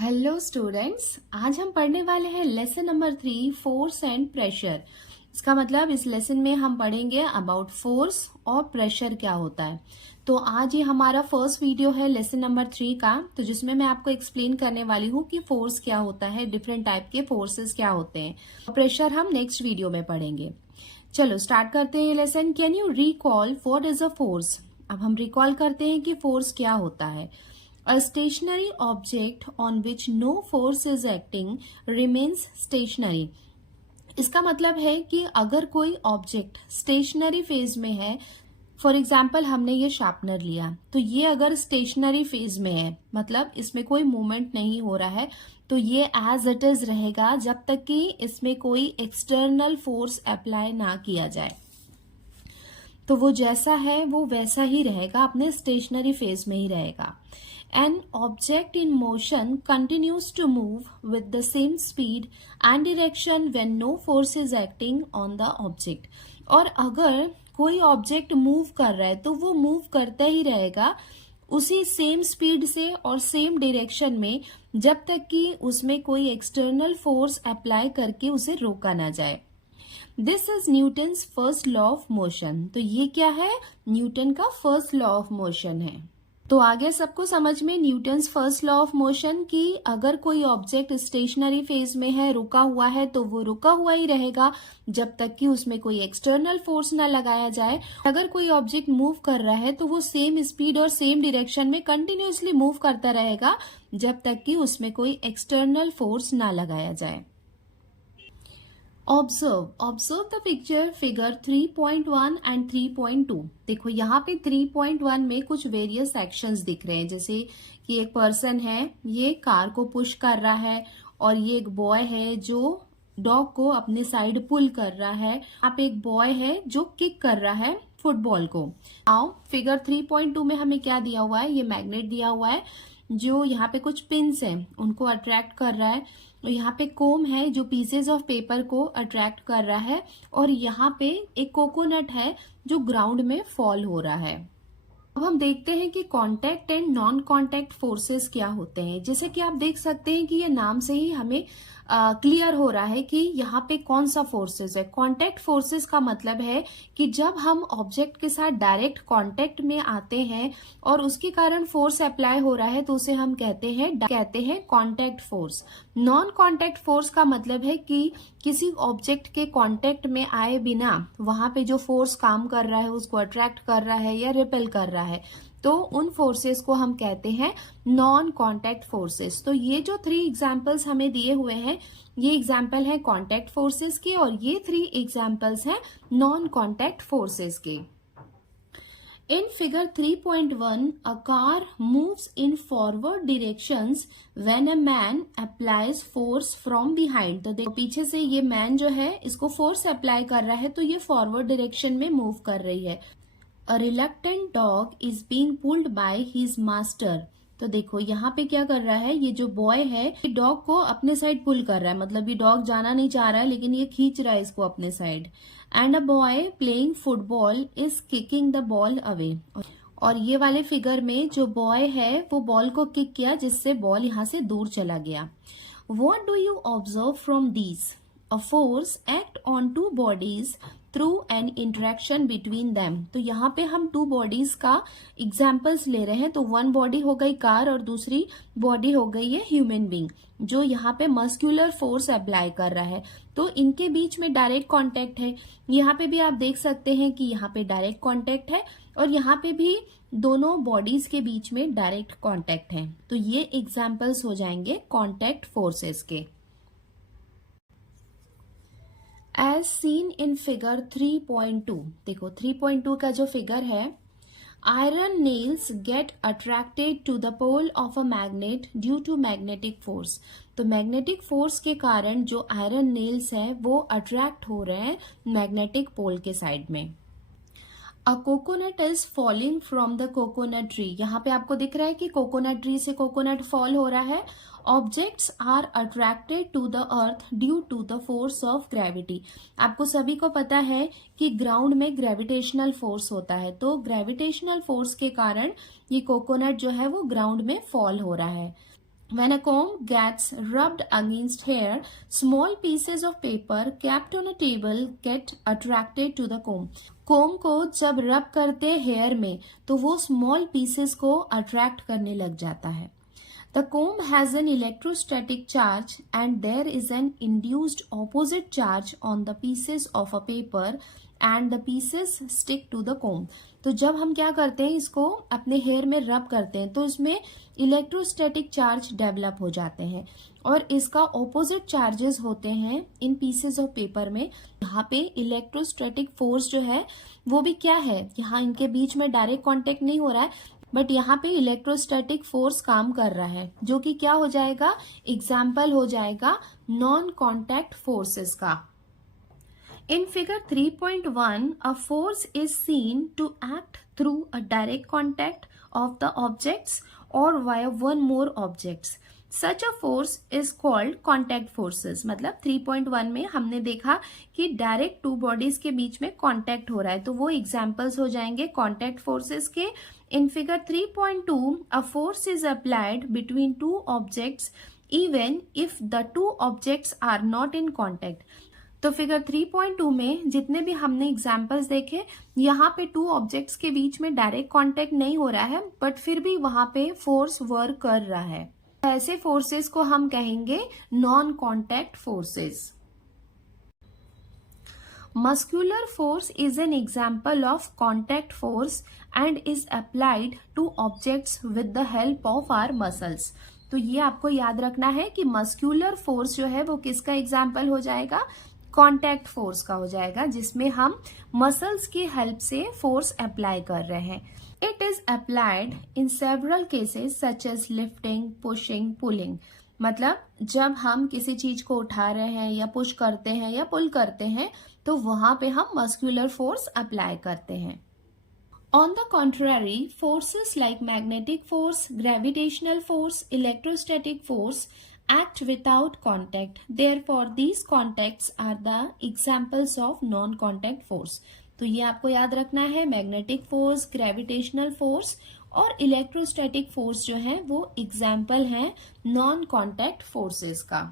Hello students, आज हम पढ़ने वाले हैं lesson number 3 force and pressure. इसका मतलब इस लेसन में हम पढ़ेंगे अबाउट फोर्स और प्रेशर क्या होता है। तो आज ये हमारा फर्स्ट वीडियो है लेसन नंबर 3 का, तो जिसमें मैं आपको एक्सप्लेन करने वाली हूँ कि फोर्स क्या होता है, डिफरेंट टाइप के फोर्सेस क्या होते हैं और प्रेशर हम नेक्स्ट वीडियो में पढ़ेंगे। चलो स्टार्ट करते हैं lesson. Can you recall what is a force. अब हम रिकॉल करते हैं कि फोर्स क्या होता है। A stationary object on which no force is acting remains stationary। इसका मतलब है कि अगर कोई ऑब्जेक्ट स्टेशनरी फेज में है, फॉर एग्जाम्पल हमने ये शार्पनर लिया, तो ये अगर स्टेशनरी फेज में है मतलब इसमें कोई मूवमेंट नहीं हो रहा है, तो ये एज इट इज रहेगा जब तक कि इसमें कोई एक्सटर्नल फोर्स अप्लाई ना किया जाए। तो वो जैसा है वो वैसा ही रहेगा, अपने स्टेशनरी फेज में ही रहेगा। An object in motion continues to move with the same speed and direction when no force is acting on the object। और अगर कोई ऑब्जेक्ट मूव कर रहा है तो वो मूव करता ही रहेगा उसी सेम स्पीड से और सेम डायरेक्शन में, जब तक कि उसमें कोई एक्सटर्नल फोर्स अप्लाई करके उसे रोका ना जाए। This is Newton's first law of motion. तो ये क्या है? न्यूटन का फर्स्ट लॉ ऑफ मोशन है। तो आगे सबको समझ में Newton's first law of motion कि अगर कोई ऑब्जेक्ट स्टेशनरी फेज में है, रुका हुआ है, तो वो रुका हुआ ही रहेगा जब तक कि उसमें कोई एक्सटर्नल फोर्स ना लगाया जाए। अगर कोई ऑब्जेक्ट मूव कर रहा है तो वो सेम स्पीड और सेम डायरेक्शन में कंटिन्यूअसली मूव करता रहेगा जब तक कि उसमें कोई एक्सटर्नल फोर्स ना लगाया जाए। Observe the picture figure 3.1 and 3.2। देखो यहाँ पे 3.1 में कुछ वेरियस एक्शंस दिख रहे हैं, जैसे कि एक पर्सन है, ये कार को पुश कर रहा है, और ये एक बॉय है जो डॉग को अपने साइड पुल कर रहा है। यहाँ पे एक बॉय है जो किक कर रहा है फुटबॉल को। आओ फिगर 3.2 में हमें क्या दिया हुआ है? ये मैग्नेट दिया हुआ है जो यहाँ पे कुछ पिंस हैं उनको अट्रैक्ट कर रहा है, और यहाँ पे कोम है जो पीसेस ऑफ पेपर को अट्रैक्ट कर रहा है, और यहाँ पे एक कोकोनट है जो ग्राउंड में फॉल हो रहा है। अब हम देखते हैं कि contact and non contact forces क्या होते हैं। जैसे कि आप देख सकते हैं कि ये नाम से ही हमें क्लियर हो रहा है कि यहाँ पे कौन सा फोर्सेस है। कांटेक्ट फोर्सेस का मतलब है कि जब हम ऑब्जेक्ट के साथ डायरेक्ट कांटेक्ट में आते हैं और उसके कारण फोर्स अप्लाई हो रहा है, तो उसे हम कहते हैं contact force. Non contact force का मतलब है कि किसी ऑब्जेक्ट के कांटेक्ट में आए बिना वहां पे जो फोर्स काम कर रहा है, उसको अट्रैक्ट कर रहा है या रिपेल कर रहा है, तो उन फोर्सेस को हम कहते हैं नॉन कांटेक्ट फोर्सेस। तो ये जो 3 एग्जांपल्स हमें दिए हुए हैं, ये एग्जांपल है कांटेक्ट फोर्सेस के, और ये 3 एग्जांपल्स हैं नॉन कांटेक्ट फोर्सेस के। In figure 3.1, a car moves in forward directions when a man applies force from behind। तो देखो पीछे से ये मैन जो है इसको फोर्स अप्लाई कर रहा है, तो ये फॉरवर्ड डायरेक्शन में मूव कर रही है। A reluctant dog is being pulled by his master। तो देखो यहाँ पे क्या कर रहा है, ये जो बॉय है ये डॉग को अपने साइड पुल कर रहा है, मतलब ये डॉग जाना नहीं चाह रहा है लेकिन ये खींच रहा है इसको अपने side. And a boy playing football is kicking the ball away. और ये वाले फिगर में जो बॉय है वो बॉल को किक किया जिससे बॉल यहाँ से दूर चला गया। What do you observe from these? A force act on two bodies through an interaction between them। तो यहाँ पे हम 2 बॉडीज का एग्जाम्पल्स ले रहे हैं। तो 1 बॉडी हो गई कार और दूसरी बॉडी हो गई है ह्यूमन बींग, जो यहाँ पे मस्कुलर फोर्स अप्लाई कर रहा है। तो इनके बीच में डायरेक्ट कांटेक्ट है। यहाँ पे भी आप देख सकते हैं कि यहाँ पे डायरेक्ट कांटेक्ट है, और यहाँ पे भी दोनों बॉडीज के बीच में डायरेक्ट कांटेक्ट है। तो ये एग्जाम्पल्स हो जाएंगे कांटेक्ट फोर्सेस के। As seen in figure 3.2। देखो 3.2 का जो फिगर है, iron nails get attracted to the pole of a magnet due to magnetic force. तो मैग्नेटिक फोर्स के कारण जो आयरन नेल्स हैं वो अट्रैक्ट हो रहे हैं मैग्नेटिक पोल के साइड में। A coconut is falling from the coconut tree. यहाँ पे आपको दिख रहा है कि कोकोनट ट्री से कोकोनट फॉल हो रहा है। Objects are attracted to the earth due to the force of gravity. आपको सभी को पता है कि ग्राउंड में ग्रेविटेशनल फोर्स होता है, तो ग्रेविटेशनल फोर्स के कारण ये कोकोनट जो है वो ग्राउंड में फॉल हो रहा है। When a comb gets rubbed against hair, small pieces of paper kept on a table get attracted to the comb. comb को जब रब करते हैं हेयर में तो वो स्मॉल पीसेस को अट्रैक्ट करने लग जाता है. The comb has an electrostatic charge and there is an induced opposite charge on the pieces of a paper and the pieces stick to the comb. तो जब हम क्या करते हैं, इसको अपने हेयर में रब करते हैं तो इसमें इलेक्ट्रोस्टैटिक चार्ज डेवलप हो जाते हैं और इसका ऑपोजिट चार्जेस होते हैं इन पीसेस ऑफ पेपर में. यहाँ पे इलेक्ट्रोस्टैटिक फोर्स जो है वो भी क्या है, यहाँ इनके बीच में डायरेक्ट कॉन्टेक्ट नहीं हो रहा है बट यहाँ पे इलेक्ट्रोस्टैटिक फोर्स काम कर रहा है जो कि क्या हो जाएगा, एग्जाम्पल हो जाएगा नॉन कॉन्टैक्ट फोर्सेस का. In figure 3.1, a force is seen to act through a direct contact of the objects or via one more objects. Such a force is called contact forces. मतलब 3.1 में हमने देखा कि direct two bodies के बीच में contact हो रहा है तो वो एग्जांपल्स हो जाएंगे कांटेक्ट फोर्सेस के. In figure 3.2, a force is applied between two objects even if the two objects are not in contact. तो फिगर 3.2 में जितने भी हमने एग्जाम्पल्स देखे यहाँ पे टू ऑब्जेक्ट्स के बीच में डायरेक्ट कांटेक्ट नहीं हो रहा है बट फिर भी वहां पे फोर्स वर्क कर रहा है. ऐसे फोर्सेस को हम कहेंगे non contact forces. Muscular force is an example of contact force and is applied to objects with the help of our muscles. तो ये आपको याद रखना है कि मस्क्यूलर फोर्स जो है वो किसका एग्जाम्पल हो जाएगा, कॉन्टैक्ट फोर्स का हो जाएगा जिसमें हम मसल्स की हेल्प से फोर्स अप्लाई कर रहे हैं. It is applied in several cases such as lifting, pushing, pulling. मतलब जब हम किसी चीज को उठा रहे हैं या पुश करते हैं या पुल करते हैं तो वहां पे हम मस्क्यूलर फोर्स अप्लाई करते हैं. On the contrary, forces like magnetic force, gravitational force, electrostatic force act without contact. Therefore, these contacts are the examples of non-contact force. तो ये आपको याद रखना है, मैग्नेटिक फोर्स, ग्रेविटेशनल फोर्स और इलेक्ट्रोस्टैटिक फोर्स जो है वो एग्जाम्पल हैं नॉन कॉन्टैक्ट फोर्सेस का.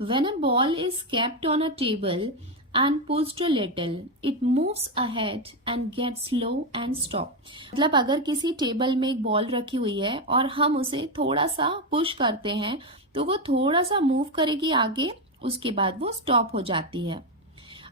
When a ball is kept on a table and pushed a little, it moves ahead and gets slow and stop. मतलब अगर किसी टेबल में एक बॉल रखी हुई है और हम उसे थोड़ा सा पुश करते हैं तो वो थोड़ा सा मूव करेगी आगे, उसके बाद वो स्टॉप हो जाती है.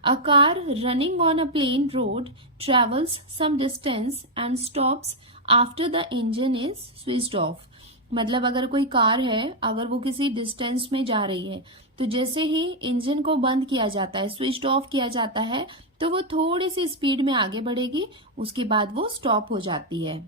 A car running on a plain road travels some distance and stops after the engine is switched off. मतलब अगर कोई कार है, अगर वो किसी डिस्टेंस में जा रही है तो जैसे ही इंजन को बंद किया जाता है, स्विच ऑफ किया जाता है तो वो थोड़ी सी स्पीड में आगे बढ़ेगी, उसके बाद वो स्टॉप हो जाती है.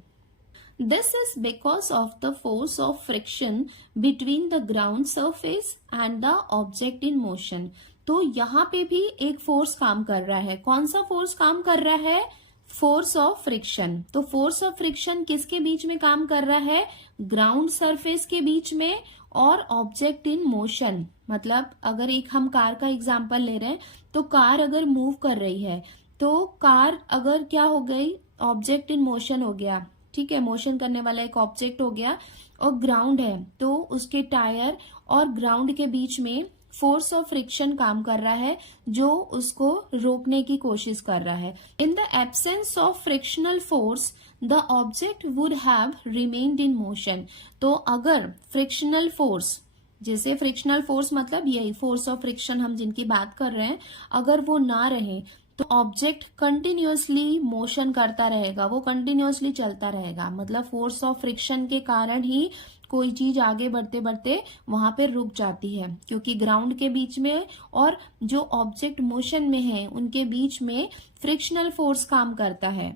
This is because of the force of friction between the ground surface and the object in motion. तो यहाँ पे भी एक फोर्स काम कर रहा है. कौन सा फोर्स काम कर रहा है, फोर्स ऑफ फ्रिक्शन. तो फोर्स ऑफ फ्रिक्शन किसके बीच में काम कर रहा है, ग्राउंड सरफेस के बीच में और ऑब्जेक्ट इन मोशन. मतलब अगर एक हम कार का एग्जांपल ले रहे हैं तो कार अगर मूव कर रही है तो कार अगर क्या हो गई, ऑब्जेक्ट इन मोशन हो गया, ठीक है, मोशन करने वाला एक ऑब्जेक्ट हो गया और ग्राउंड है तो उसके टायर और ग्राउंड के बीच में फोर्स ऑफ फ्रिक्शन काम कर रहा है जो उसको रोकने की कोशिश कर रहा है. In the absence of frictional force the object would have remained in motion. तो अगर फ्रिक्शनल फोर्स, जैसे फ्रिक्शनल फोर्स मतलब यही फोर्स ऑफ फ्रिक्शन हम जिनकी बात कर रहे हैं, अगर वो ना रहे तो ऑब्जेक्ट कंटिन्यूअसली मोशन करता रहेगा, वो कंटिन्यूअसली चलता रहेगा. मतलब फोर्स ऑफ फ्रिक्शन के कारण ही कोई चीज आगे बढ़ते बढ़ते वहां पे रुक जाती है क्योंकि ग्राउंड के बीच में और जो ऑब्जेक्ट मोशन में है उनके बीच में फ्रिक्शनल फोर्स काम करता है.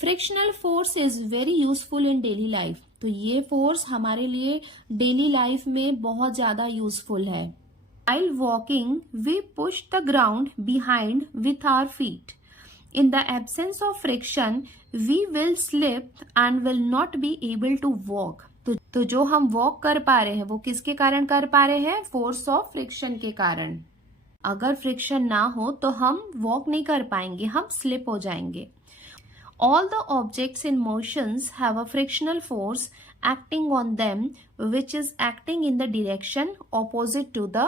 Frictional force is very useful in daily life. तो ये फोर्स हमारे लिए डेली लाइफ में बहुत ज्यादा यूजफुल है. While walking, we push the ground behind with our feet. In the absence of friction, we will slip and will not be able to walk. तो जो हम वॉक कर पा रहे हैं वो किसके कारण कर पा रहे हैं, फोर्स ऑफ फ्रिक्शन के कारण. अगर फ्रिक्शन ना हो तो हम वॉक नहीं कर पाएंगे, हम स्लिप हो जाएंगे. All the objects in motions have a frictional force acting on them, which is acting in the direction opposite to the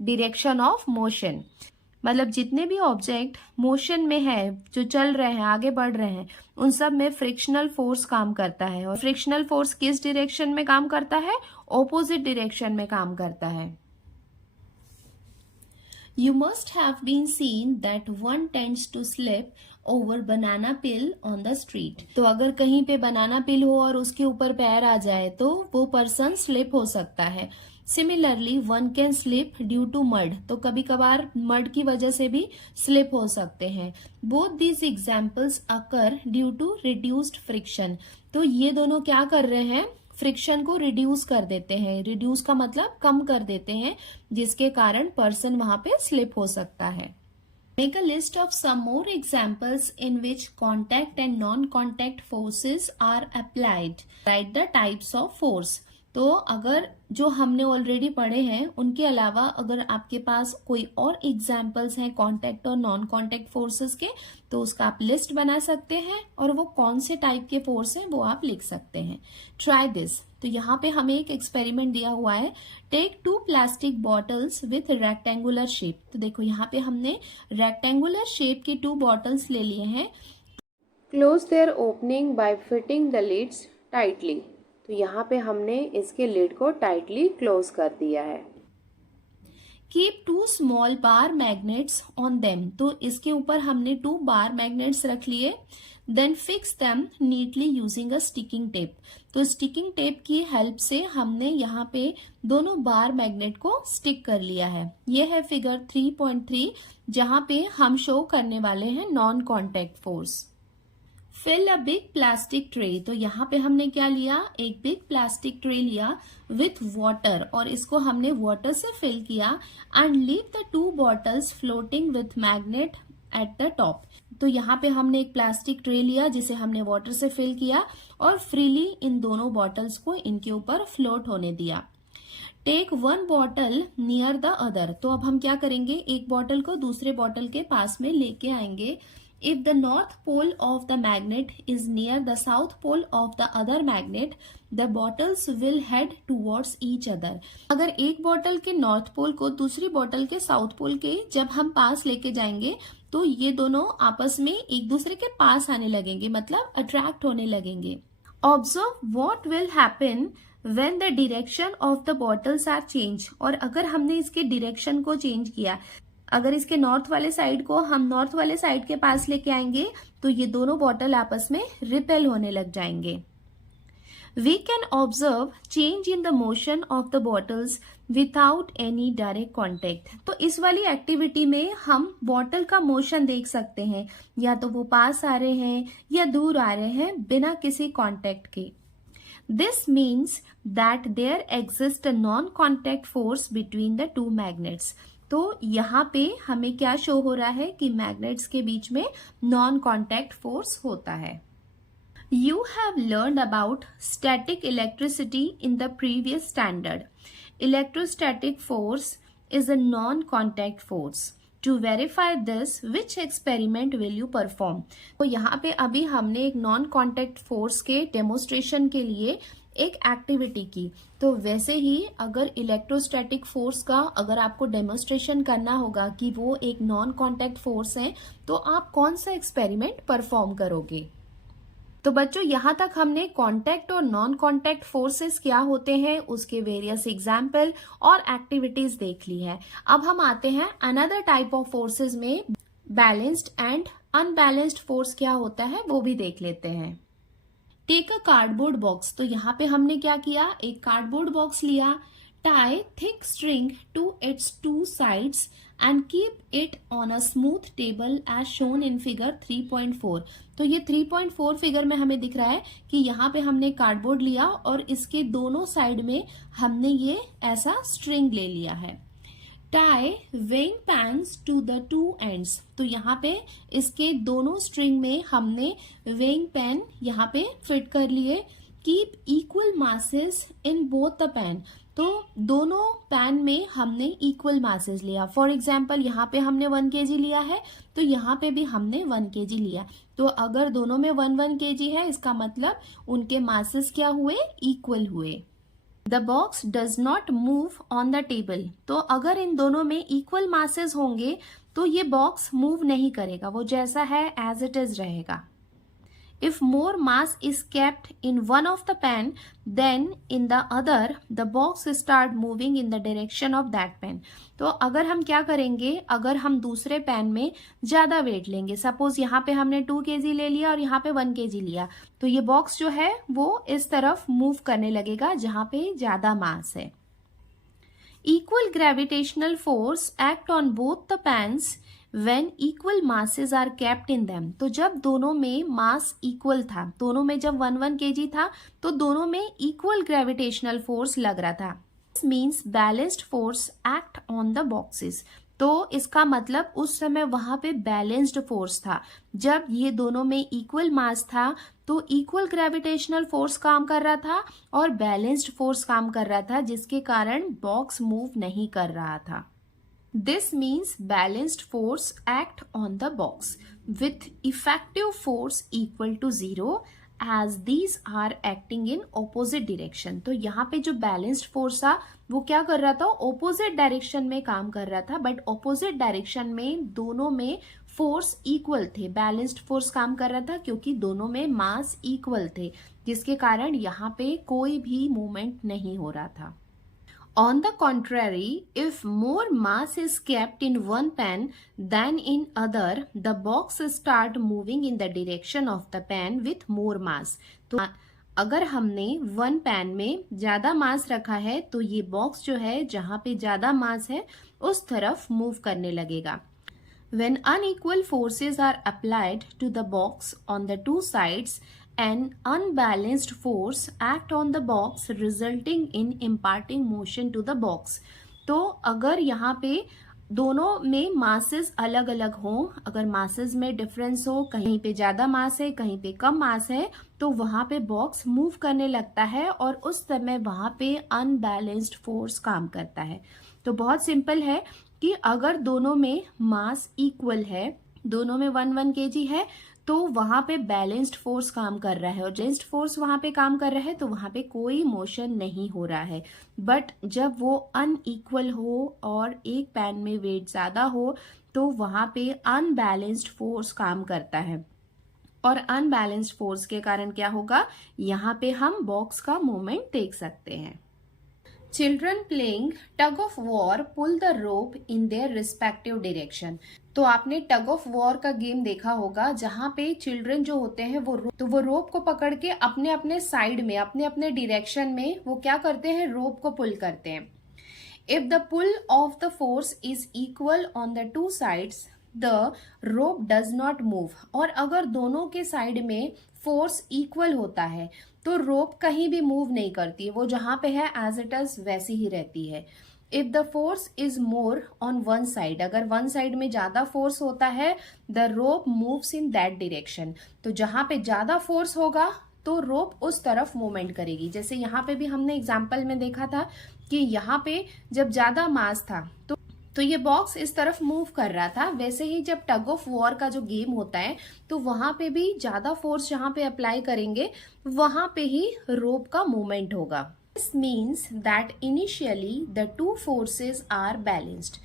direction of motion. मतलब जितने भी ऑब्जेक्ट मोशन में है, जो चल रहे हैं, आगे बढ़ रहे हैं, उन सब में फ्रिक्शनल फोर्स काम करता है. और फ्रिक्शनल फोर्स किस डायरेक्शन में काम करता है? ऑपोजिट डायरेक्शन में काम करता है. You must have been seen that one tends to slip over banana peel on the street. तो अगर कहीं पे बनाना पिल हो और उसके ऊपर पैर आ जाए तो वो पर्सन स्लिप हो सकता है. Similarly one can slip due to mud. तो कभी कभार मड की वजह से भी स्लिप हो सकते हैं. Both these examples occur due to reduced friction. तो ये दोनों क्या कर रहे हैं? फ्रिक्शन को रिड्यूस कर देते हैं. रिड्यूस का मतलब कम कर देते हैं, जिसके कारण पर्सन वहां पे स्लिप हो सकता है. Make a list of some more examples in which contact and non-contact forces are applied. Write the types of force. तो अगर जो हमने ऑलरेडी पढ़े हैं उनके अलावा अगर आपके पास कोई और एग्जाम्पल्स हैं कॉन्टैक्ट और नॉन कॉन्टैक्ट फोर्सेस के, तो उसका आप लिस्ट बना सकते हैं और वो कौन से टाइप के फोर्स हैं वो आप लिख सकते हैं. Try this. तो यहाँ पे हमें एक एक्सपेरिमेंट दिया हुआ है. Take 2 plastic bottles with rectangular shape. तो देखो यहाँ पे हमने रेक्टेंगुलर शेप की 2 बॉटल्स ले लिए हैं. Close their opening by fitting the lids tightly. तो यहाँ पे हमने इसके लिड को टाइटली क्लोज कर दिया है. Keep 2 small bar magnets on them. तो इसके ऊपर हमने 2 बार मैग्नेट्स रख लिए. Then fix them neatly using a sticking tape. तो स्टिकिंग टेप की हेल्प से हमने यहाँ पे दोनों बार मैग्नेट को स्टिक कर लिया है. ये है फिगर 3.3 जहाँ पे हम शो करने वाले हैं non contact force. Fill a big plastic tray. तो यहाँ पे हमने क्या लिया? एक बिग प्लास्टिक ट्रे लिया विथ वाटर और इसको हमने वाटर से फिल किया. And leave the 2 bottles floating with magnet at the top. तो यहाँ पे हमने एक प्लास्टिक ट्रे लिया जिसे हमने वाटर से फिल किया और फ्रीली इन दोनों बॉटल्स को इनके ऊपर फ्लोट होने दिया. Take 1 bottle near the other. तो अब हम क्या करेंगे? एक बॉटल को दूसरे बॉटल के पास में लेके आएंगे. If the north pole of the magnet is near the south pole of the other magnet, the bottles will head towards each other. अगर एक बॉटल के नॉर्थ पोल को दूसरी बॉटल के साउथ पोल के जब हम पास लेके जाएंगे तो ये दोनों आपस में एक दूसरे के पास आने लगेंगे, मतलब अट्रैक्ट होने लगेंगे. Observe what will happen when the direction of the bottles are changed. और अगर हमने इसके डायरेक्शन को चेंज किया, अगर इसके नॉर्थ वाले साइड को हम नॉर्थ वाले साइड के पास लेके आएंगे तो ये दोनों बॉटल आपस में रिपेल होने लग जाएंगे. We can observe change in the motion of the bottles without any direct contact. तो इस वाली एक्टिविटी में हम बॉटल का मोशन देख सकते हैं, या तो वो पास आ रहे हैं या दूर आ रहे हैं बिना किसी कॉन्टेक्ट के. This means that there exist a non contact force between the 2 magnets. तो यहाँ पे हमें क्या शो हो रहा है कि मैग्नेट्स के बीच में नॉन कॉन्टैक्ट फोर्स होता है. You have learned about static electricity in the previous standard. Electrostatic force is a non contact force. To verify this which experiment will you perform. तो यहाँ पे अभी हमने एक नॉन कॉन्टैक्ट फोर्स के demonstration के लिए एक एक्टिविटी की. तो वैसे ही अगर इलेक्ट्रोस्टैटिक फोर्स का अगर आपको डेमोन्स्ट्रेशन करना होगा कि वो एक नॉन कॉन्टैक्ट फोर्स है, तो आप कौन सा एक्सपेरिमेंट परफॉर्म करोगे. तो बच्चों यहाँ तक हमने कॉन्टैक्ट और नॉन कॉन्टैक्ट फोर्सेस क्या होते हैं उसके वेरियस एग्जाम्पल और एक्टिविटीज देख ली है. अब हम आते हैं अनदर टाइप ऑफ फोर्सेस में. बैलेंस्ड एंड अनबैलेंस्ड फोर्स क्या होता है वो भी देख लेते हैं. Take a cardboard box. तो यहाँ पे हमने क्या किया? एक कार्डबोर्ड बॉक्स लिया. Tie thick string to its 2 sides and keep it on a smooth table as shown in figure 3.4. तो ये 3.4 फिगर में हमें दिख रहा है कि यहाँ पे हमने कार्डबोर्ड लिया और इसके दोनों साइड में हमने ये ऐसा स्ट्रिंग ले लिया है. Tie weighing pans to the 2 ends. तो यहाँ पे इसके दोनों स्ट्रिंग में हमने वेइंग पैन यहाँ पे फिट कर लिए. Keep equal masses in both the pan. तो दोनों पैन में हमने इक्वल मासेस लिया। फॉर एग्जाम्पल यहाँ पे हमने 1 kg लिया है, तो यहाँ पे भी हमने 1 kg लिया। तो अगर दोनों में 1 kg है, इसका मतलब उनके मासेस क्या हुए, इक्वल हुए। The box does not move on the table. तो अगर इन दोनों में इक्वल मासेस होंगे तो ये बॉक्स मूव नहीं करेगा, वो जैसा है एज इट इज रहेगा। If more mass is kept in one of the pan than in the other, the box start moving in the direction of that pan. तो अगर हम क्या करेंगे, अगर हम दूसरे पैन में ज्यादा वेट लेंगे, सपोज यहाँ पे हमने 2 kg ले लिया और यहाँ पे 1 kg लिया, तो ये बॉक्स जो है वो इस तरफ मूव करने लगेगा जहाँ पे ज्यादा मास है। Equal gravitational force act on both the pans when equal masses are kept in them। तो जब दोनों में मास इक्वल था, दोनों में जब 1 kg था, तो दोनों में इक्वल ग्रेविटेशनल फोर्स लग रहा था। This means balanced force act on the boxes। तो इसका मतलब उस समय वहां पे बैलेंस्ड फोर्स था। जब ये दोनों में इक्वल मास था तो इक्वल ग्रेविटेशनल फोर्स काम कर रहा था और बैलेंस्ड फोर्स काम कर रहा था, जिसके कारण बॉक्स मूव नहीं कर रहा था। This means balanced force act on the box with effective force equal to 0 as these are acting in opposite direction। तो यहाँ पे जो बैलेंस्ड फोर्स था वो क्या कर रहा था, ऑपोजिट डायरेक्शन में काम कर रहा था, बट ऑपोजिट डायरेक्शन में दोनों में फोर्स इक्वल थे। बैलेंस्ड फोर्स काम कर रहा था क्योंकि दोनों में मास इक्वल थे, जिसके कारण यहाँ पे कोई भी मूवमेंट नहीं हो रहा था। On the contrary, if more mass is kept in one pan than in other, the box start moving in the direction of the pan with more mass। तो अगर हमने 1 पैन में ज्यादा मास रखा है तो ये बॉक्स जो है जहां पे ज्यादा मास है उस तरफ मूव करने लगेगा। When unequal forces are applied to the box on the two sides, an unbalanced force act on the box resulting in imparting motion to the box। तो अगर यहाँ पे दोनों में मासेस अलग अलग हों, अगर मासेस में डिफरेंस हो, कहीं पे ज्यादा मास है कहीं पे कम मास है, तो वहां पे बॉक्स मूव करने लगता है और उस समय वहां पे अनबैलेंस्ड फोर्स काम करता है। तो बहुत सिंपल है कि अगर दोनों में मास इक्वल है, दोनों में 1 kg है, तो वहां पे बैलेंस्ड फोर्स काम कर रहा है और बैलेंस्ड फोर्स वहां पे काम कर रहा है तो वहां पे कोई मोशन नहीं हो रहा है। बट जब वो अनइक्वल हो और एक पैन में वेट ज्यादा हो तो वहां पे अनबैलेंस्ड फोर्स काम करता है और अनबैलेंस्ड फोर्स के कारण क्या होगा, यहाँ पे हम बॉक्स का मूवमेंट देख सकते हैं। Children playing tug of war pull the rope in their respective direction. तो आपने टग ऑफ वॉर का गेम देखा होगा जहां पे चिल्ड्रन जो होते हैं वो रोप को पकड़ के अपने अपने साइड में, अपने अपने डायरेक्शन में वो क्या करते हैं, रोप को पुल करते हैं। If the pull of the force is equal on the two sides the rope does not move. और अगर दोनों के साइड में फोर्स इक्वल होता है तो रोप कहीं भी मूव नहीं करती, वो जहां पे है एज इट इज वैसी ही रहती है। If the force is more on one side, अगर वन साइड में ज्यादा फोर्स होता है the rope moves in that direction. तो जहां पे ज्यादा फोर्स होगा तो रोप उस तरफ मूवमेंट करेगी। जैसे यहाँ पे भी हमने एग्जाम्पल में देखा था कि यहाँ पे जब ज्यादा मास था तो ये बॉक्स इस तरफ मूव कर रहा था। वैसे ही जब टग ऑफ वॉर का जो गेम होता है तो वहां पे भी ज्यादा फोर्स जहां पे अप्लाई करेंगे वहां पे ही रोप का मूवमेंट होगा। This means that initially the two forces are balanced.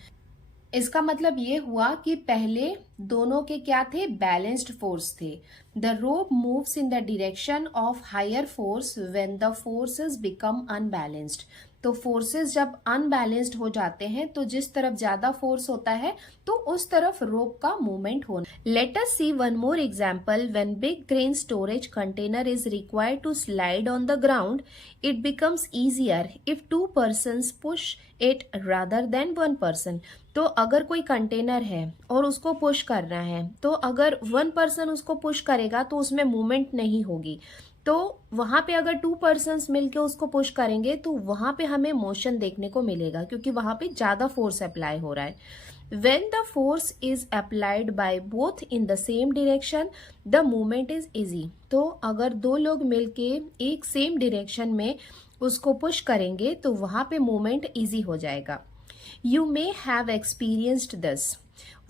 इसका मतलब ये हुआ कि पहले दोनों के क्या थे, बैलेंस्ड फोर्स थे। The rope moves in the direction of higher force when the forces become unbalanced. तो फोर्सेस जब अनबैलेंस्ड हो जाते हैं तो जिस तरफ ज्यादा फोर्स होता है तो उस तरफ रोप का मूवमेंट होना। Let us see one more example. When big grain storage container is required to slide on the ground it becomes easier if 2 persons push it rather than 1 person। तो अगर कोई कंटेनर है और उसको पुश करना है तो अगर 1 person उसको पुश करेगा तो उसमें मूवमेंट नहीं होगी। तो वहां पे अगर 2 persons मिलके उसको पुश करेंगे तो वहां पे हमें मोशन देखने को मिलेगा क्योंकि वहां पे ज्यादा फोर्स अप्लाई हो रहा है। When the force is applied by both in the same direction, the movement is easy. तो अगर दो लोग मिलके एक सेम डायरेक्शन में उसको पुश करेंगे तो वहां पे मूवमेंट इजी हो जाएगा. You may have experienced this.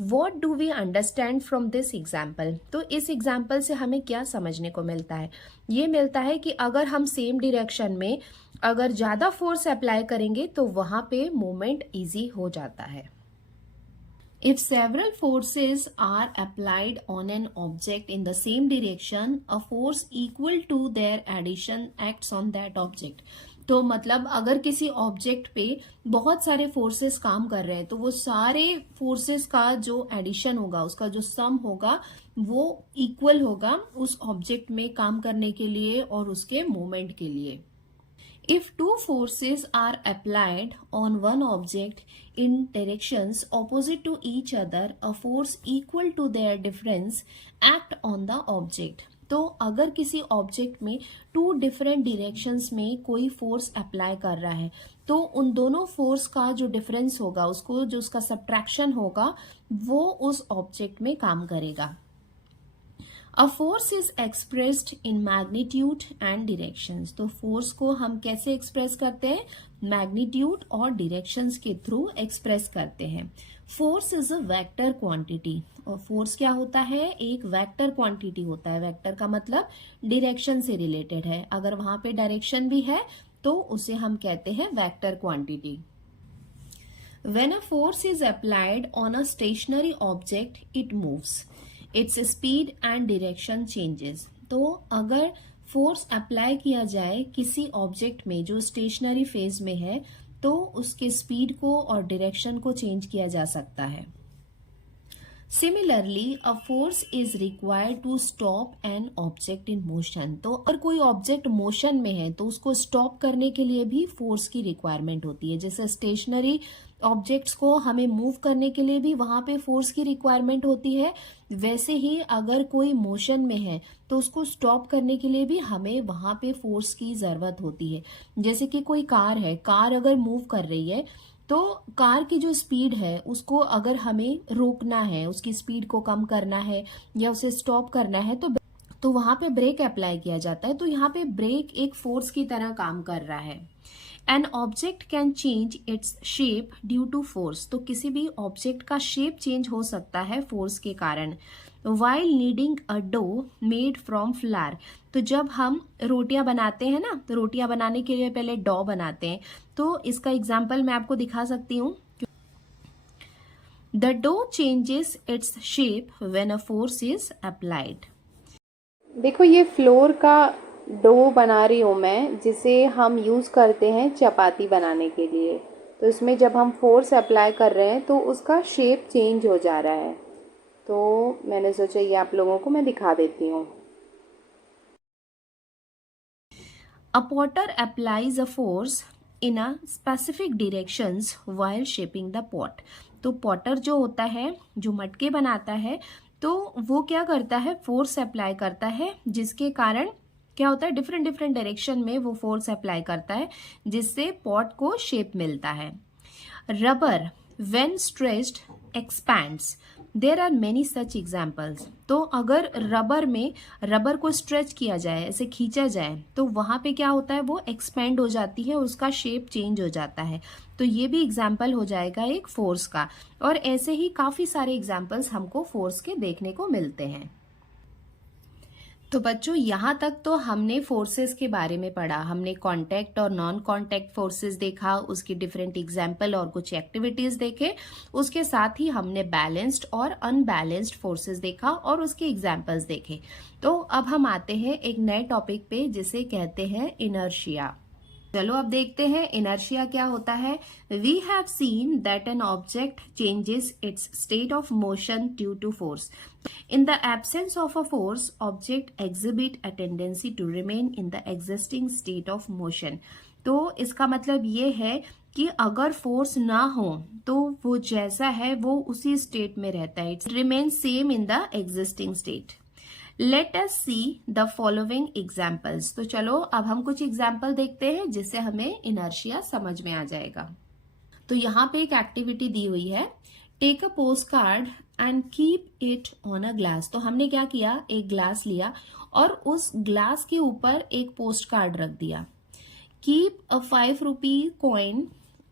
What do we understand from this example? तो इस एग्जाम्पल से हमें क्या समझने को मिलता है? ये मिलता है कि अगर हम सेम डायरेक्शन में अगर ज़्यादा फोर्स अप्लाई करेंगे तो वहाँ पे मूवमेंट इजी हो जाता है. If several forces are applied on an object in the same direction, a force equal to their addition acts on that object. तो मतलब अगर किसी ऑब्जेक्ट पे बहुत सारे फोर्सेस काम कर रहे हैं तो वो सारे फोर्सेस का जो एडिशन होगा, उसका जो सम होगा, वो इक्वल होगा उस ऑब्जेक्ट में काम करने के लिए और उसके मूवमेंट के लिए. If two forces are applied on one object in directions opposite to each other, a force equal to their difference act on the object. तो अगर किसी ऑब्जेक्ट में टू डिफरेंट डायरेक्शंस में कोई फोर्स अप्लाई कर रहा है तो उन दोनों फोर्स का जो डिफरेंस होगा, उसको जो उसका सब्ट्रैक्शन होगा, वो उस ऑब्जेक्ट में काम करेगा. A force is expressed in magnitude and directions. तो फोर्स को हम कैसे एक्सप्रेस करते हैं? मैग्नीट्यूड और डायरेक्शंस के थ्रू एक्सप्रेस करते हैं. Force is a vector quantity. और फोर्स क्या होता है? एक वेक्टर क्वांटिटी होता है. वेक्टर का मतलब डायरेक्शन से रिलेटेड है. अगर वहां पे डायरेक्शन भी है तो उसे हम कहते हैं vector quantity. When a force is applied on a stationary object, it moves. Its speed and direction changes. तो अगर फोर्स अप्लाई किया जाए किसी ऑब्जेक्ट में जो स्टेशनरी फेज में है तो उसके स्पीड को और डायरेक्शन को चेंज किया जा सकता है. Similarly, a force is required to stop an object in motion. तो अगर कोई ऑब्जेक्ट मोशन में है तो उसको स्टॉप करने के लिए भी फोर्स की रिक्वायरमेंट होती है. जैसे स्टेशनरी ऑब्जेक्ट्स को हमें मूव करने के लिए भी वहां पे फोर्स की रिक्वायरमेंट होती है, वैसे ही अगर कोई मोशन में है तो उसको स्टॉप करने के लिए भी हमें वहां पे फोर्स की जरूरत होती है. जैसे कि कोई कार है, कार अगर मूव कर रही है तो कार की जो स्पीड है उसको अगर हमें रोकना है, उसकी स्पीड को कम करना है या उसे स्टॉप करना है तो वहां पे ब्रेक अप्लाई किया जाता है. तो यहाँ पे ब्रेक एक फोर्स की तरह काम कर रहा है. An object can change its shape due to force. तो किसी भी ऑब्जेक्ट का शेप चेंज हो सकता है फोर्स के कारण. While kneading a dough made from flour. तो जब हम रोटियां बनाते हैं ना, तो रोटियां बनाने के लिए पहले डो बनाते हैं. तो इसका एग्जाम्पल मैं आपको दिखा सकती हूँ. The dough changes its shape when a force is applied. देखो ये फ्लोर का डो बना रही हूँ मैं, जिसे हम यूज़ करते हैं चपाती बनाने के लिए. तो इसमें जब हम फोर्स अप्लाई कर रहे हैं तो उसका शेप चेंज हो जा रहा है. तो मैंने सोचा ये आप लोगों को मैं दिखा देती हूँ. A potter applies a force in a specific directions while shaping the pot. तो पॉटर जो होता है, जो मटके बनाता है, तो वो क्या करता है? फोर्स अप्लाई करता है, जिसके कारण क्या होता है? डिफरेंट डिफरेंट डायरेक्शन में वो फोर्स अप्लाई करता है, जिससे पॉट को शेप मिलता है. Rubber when stretched expands. There are many such examples. तो अगर रबर को स्ट्रेच किया जाए, ऐसे खींचा जाए, तो वहां पे क्या होता है? वो एक्सपैंड हो जाती है, उसका शेप चेंज हो जाता है. तो ये भी एग्जाम्पल हो जाएगा एक फोर्स का. और ऐसे ही काफी सारे एग्जाम्पल्स हमको फोर्स के देखने को मिलते हैं. तो बच्चों यहाँ तक तो हमने फोर्सेस के बारे में पढ़ा. हमने कांटेक्ट और नॉन कांटेक्ट फोर्सेस देखा, उसकी डिफरेंट एग्जाम्पल और कुछ एक्टिविटीज देखे. उसके साथ ही हमने बैलेंस्ड और अनबैलेंस्ड फोर्सेस देखा और उसके एग्जाम्पल्स देखे. तो अब हम आते हैं एक नए टॉपिक पे जिसे कहते हैं इनर्शिया. चलो अब देखते हैं इनर्शिया क्या होता है. We have seen that an object changes its state of motion due to force. In the absence of a force, object exhibit a tendency to remain in the existing state of motion. तो इसका मतलब ये है कि अगर force ना हो तो वो जैसा है वो उसी स्टेट में रहता है. It remains same in the existing state. Let us see the following examples. तो चलो अब हम कुछ एग्जाम्पल देखते हैं जिससे हमें इनर्शिया समझ में आ जाएगा. तो यहाँ पे एक एक्टिविटी दी हुई है. Take a post card and keep it on a glass. तो हमने क्या किया, एक ग्लास लिया और उस ग्लास के ऊपर एक पोस्ट कार्ड रख दिया। Keep a 5 rupee coin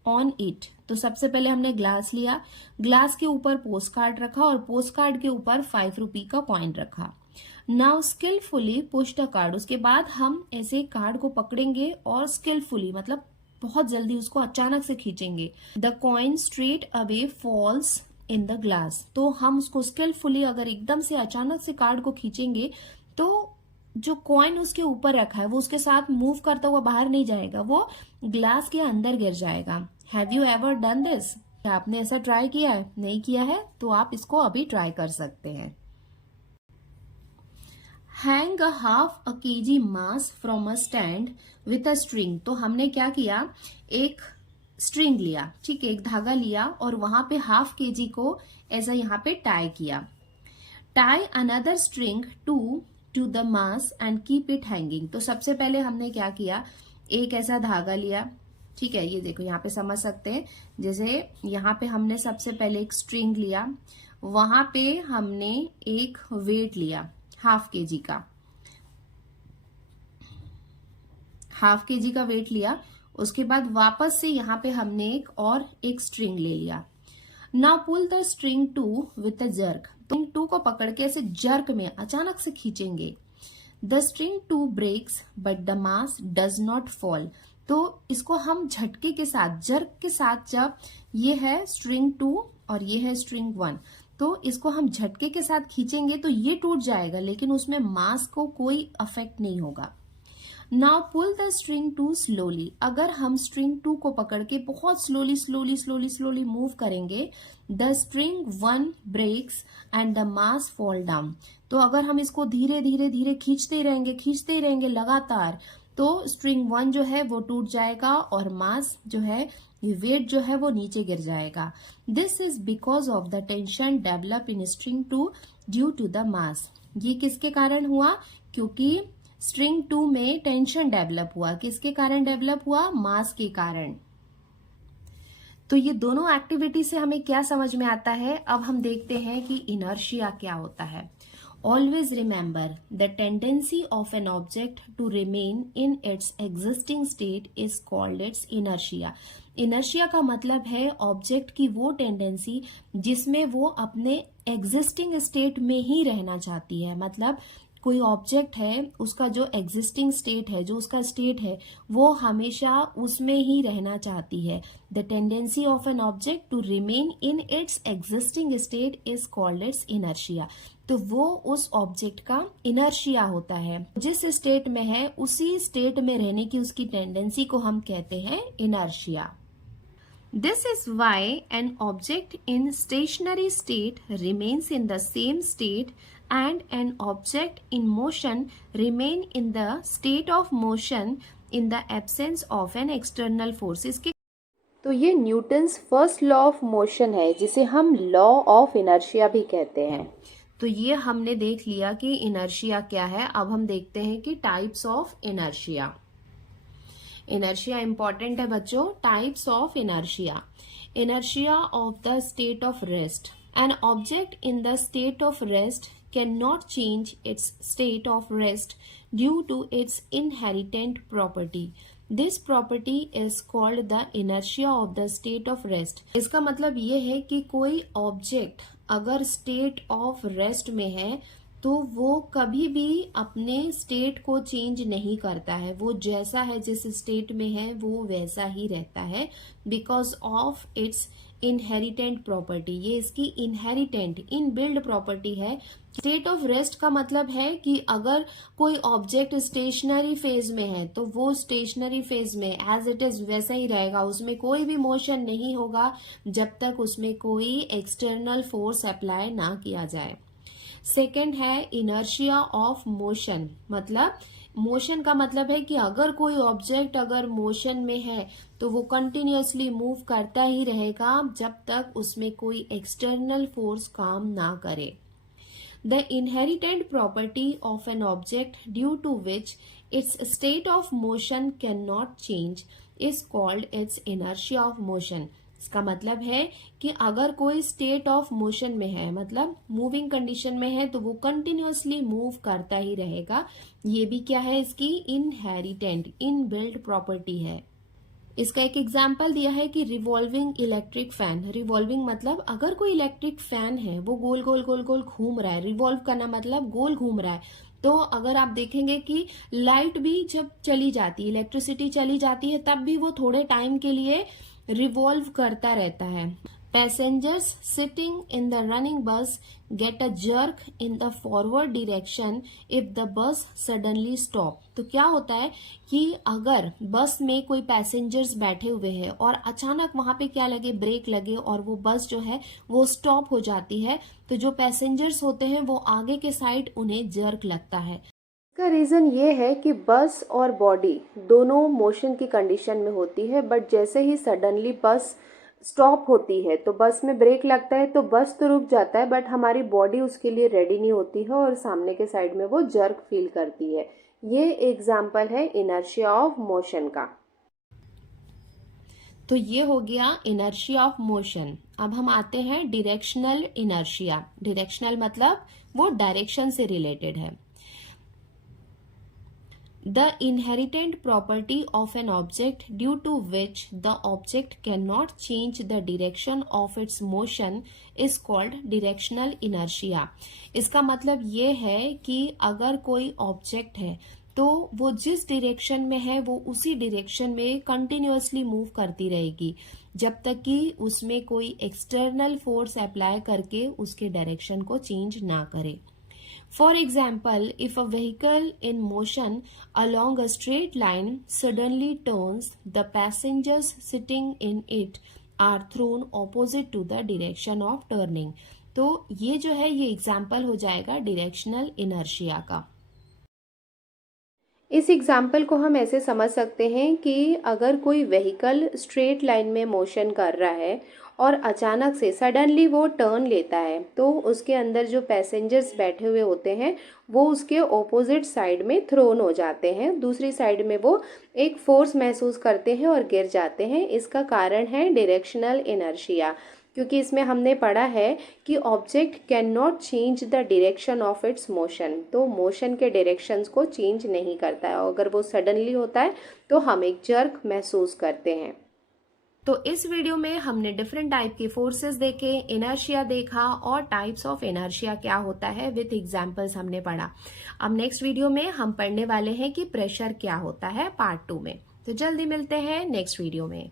on it. तो सबसे पहले हमने ग्लास लिया, ग्लास के ऊपर पोस्ट कार्ड रखा और पोस्ट कार्ड के ऊपर 5 रुपी का कॉइन रखा। Now skilfully push the card. उसके बाद हम ऐसे कार्ड को पकड़ेंगे और स्किलफुली मतलब बहुत जल्दी उसको अचानक से खींचेंगे। The coin straight away falls in the glass. तो हम उसको स्किलफुली अगर एकदम से अचानक से कार्ड को खींचेंगे तो जो कॉइन उसके ऊपर रखा है वो उसके साथ मूव करता हुआ बाहर नहीं जाएगा, वो ग्लास के अंदर गिर जाएगा। Have you ever done this? क्या आपने ऐसा ट्राई किया है? नहीं किया है तो आप इसको अभी ट्राई कर सकते हैं। Hang a half a KG mass from a stand with a string. तो हमने क्या किया, एक स्ट्रिंग लिया, ठीक है, एक धागा लिया और वहां पे हाफ केजी को ऐसा यहाँ पे टाई किया। Tie another string to the mass and keep it hanging. तो सबसे पहले हमने क्या किया, एक ऐसा धागा लिया, ठीक है, ये देखो यहाँ पे समझ सकते हैं, जैसे यहाँ पे हमने सबसे पहले एक स्ट्रिंग लिया, वहां पे हमने एक वेट लिया हाफ केजी का, हाफ केजी का वेट लिया। उसके बाद वापस से यहाँ पे हमने एक स्ट्रिंग ले लिया। Now pull the string two with a jerk. String two को पकड़ के ऐसे जर्क में अचानक से खींचेंगे। The string two breaks but the mass does not fall. तो इसको हम झटके के साथ, जर्क के साथ, जब ये है स्ट्रिंग टू और ये है स्ट्रिंग वन, तो इसको हम झटके के साथ खींचेंगे तो ये टूट जाएगा लेकिन उसमें मास को कोई अफेक्ट नहीं होगा। Now pull the string two slowly. अगर हम स्ट्रिंग टू को पकड़ के बहुत slowly slowly slowly slowly move करेंगे, the string one breaks and the mass fall down. तो अगर हम इसको धीरे धीरे धीरे खींचते रहेंगे लगातार, तो स्ट्रिंग वन जो है वो टूट जाएगा और मास जो है, ये वेट जो है वो नीचे गिर जाएगा। This is because of the tension develop in string two due to the mass. ये किसके कारण हुआ? क्योंकि स्ट्रिंग टू में टेंशन डेवलप हुआ। किसके कारण डेवलप हुआ? मास के कारण। तो ये दोनों एक्टिविटी से हमें क्या समझ में आता है? अब हम देखते हैं कि इनर्शिया क्या होता है। Always remember, the tendency of an object to remain in its existing state is called its inertia. Inertia का मतलब है ऑब्जेक्ट की वो टेंडेंसी जिसमें वो अपने एग्जिस्टिंग स्टेट में ही रहना चाहती है। मतलब कोई ऑब्जेक्ट है, उसका जो एग्जिस्टिंग स्टेट है, जो उसका स्टेट है, वो हमेशा उसमें ही रहना चाहती है। The tendency of an object to remain in its existing state is called its inertia. तो वो उस ऑब्जेक्ट का इनर्शिया होता है। जिस स्टेट में है उसी स्टेट में रहने की उसकी टेंडेंसी को हम कहते हैं inertia. This is why an object in stationary state remains in the same state and an object in motion remain in the state of motion in the absence of an external force. इसके तो ये Newton's first law of motion है जिसे हम law of inertia भी कहते हैं। तो ये हमने देख लिया कि इनर्शिया क्या है। अब हम देखते हैं कि types of inertia. Inertia important है बच्चों। Types of inertia. Inertia of the state of rest. An object in the state of rest can not change its state of rest due to its inherent property. This property is called the inertia of the state of rest. इसका मतलब ये है कि कोई object अगर state of rest में है तो वो कभी भी अपने स्टेट को चेंज नहीं करता है। वो जैसा है, जिस स्टेट में है वो वैसा ही रहता है, because of its inherent property. ये इसकी इनहेरिटेंट इनबिल्ड प्रॉपर्टी है। स्टेट ऑफ रेस्ट का मतलब है कि अगर कोई ऑब्जेक्ट स्टेशनरी फेज में है तो वो स्टेशनरी फेज में एज इट इज वैसा ही रहेगा, उसमें कोई भी मोशन नहीं होगा जब तक उसमें कोई एक्सटर्नल फोर्स अप्लाई ना किया जाए। सेकेंड है इनर्शिया ऑफ मोशन। मतलब मोशन का मतलब है कि अगर कोई ऑब्जेक्ट अगर मोशन में है तो वो कंटिन्यूअसली मूव करता ही रहेगा जब तक उसमें कोई एक्सटर्नल फोर्स काम ना करे। The inherent property of an object due to which its state of motion can not change is called its inertia of motion. इसका मतलब है कि अगर कोई स्टेट ऑफ मोशन में है, मतलब मूविंग कंडीशन में है, तो वो कंटिन्यूअसली मूव करता ही रहेगा। ये भी क्या है, इसकी इनहेरिटेंट इनबिल्ट प्रॉपर्टी है। इसका एक एग्जाम्पल दिया है कि रिवॉल्विंग इलेक्ट्रिक फैन। रिवॉल्विंग मतलब अगर कोई इलेक्ट्रिक फैन है वो गोल गोल गोल गोल घूम रहा है, रिवॉल्व करना मतलब गोल घूम रहा है, तो अगर आप देखेंगे कि लाइट भी जब चली जाती है, इलेक्ट्रिसिटी चली जाती है, तब भी वो थोड़े टाइम के लिए रिवॉल्व करता रहता है। Passengers sitting in the running bus get a jerk in the forward direction if the bus suddenly stop। तो क्या होता है कि अगर बस में कोई पैसेंजर्स बैठे हुए हैं और अचानक वहां पे क्या लगे, ब्रेक लगे और वो बस जो है वो स्टॉप हो जाती है, तो जो पैसेंजर्स होते हैं वो आगे के साइड उन्हें जर्क लगता है। इसका रीज़न ये है कि बस और बॉडी दोनों मोशन की कंडीशन में होती है, बट जैसे ही सडनली बस स्टॉप होती है तो बस में ब्रेक लगता है, तो बस तो रुक जाता है, बट हमारी बॉडी उसके लिए रेडी नहीं होती है और सामने के साइड में वो जर्क फील करती है। ये एग्जाम्पल है इनर्शिया ऑफ मोशन का। तो ये हो गया इनर्शिया ऑफ मोशन। अब हम आते हैं डायरेक्शनल इनर्शिया। डायरेक्शनल मतलब वो डायरेक्शन से रिलेटेड है। The inherent property of an object due to which the object cannot change the direction of its motion is called directional inertia। इसका मतलब ये है कि अगर कोई ऑब्जेक्ट है तो वो जिस डायरेक्शन में है वो उसी डायरेक्शन में कंटिन्यूअसली मूव करती रहेगी जब तक कि उसमें कोई एक्सटर्नल फोर्स अप्लाई करके उसके डायरेक्शन को चेंज ना करे। For example, if a vehicle in motion along a straight line suddenly turns, the passengers sitting in it are thrown opposite to the direction of turning। तो ये जो है ये एग्जाम्पल हो जाएगा डायरेक्शनल इनर्शिया का। इस एग्जाम्पल को हम ऐसे समझ सकते हैं कि अगर कोई व्हीकल स्ट्रेट लाइन में मोशन कर रहा है और अचानक से सडनली वो टर्न लेता है, तो उसके अंदर जो पैसेंजर्स बैठे हुए होते हैं वो उसके ऑपोजिट साइड में थ्रोन हो जाते हैं, दूसरी साइड में वो एक फोर्स महसूस करते हैं और गिर जाते हैं। इसका कारण है डायरेक्शनल इनर्शिया, क्योंकि इसमें हमने पढ़ा है कि object can not change the direction of its motion, तो मोशन के डायरेक्शंस को चेंज नहीं करता है और अगर वो सडनली होता है तो हम एक जर्क महसूस करते हैं। तो इस वीडियो में हमने डिफरेंट टाइप के फोर्सेस देखे, इनर्शिया देखा और टाइप्स ऑफ इनर्शिया क्या होता है विथ एग्जांपल्स हमने पढ़ा। अब नेक्स्ट वीडियो में हम पढ़ने वाले हैं कि प्रेशर क्या होता है पार्ट 2 में। तो जल्दी मिलते हैं नेक्स्ट वीडियो में।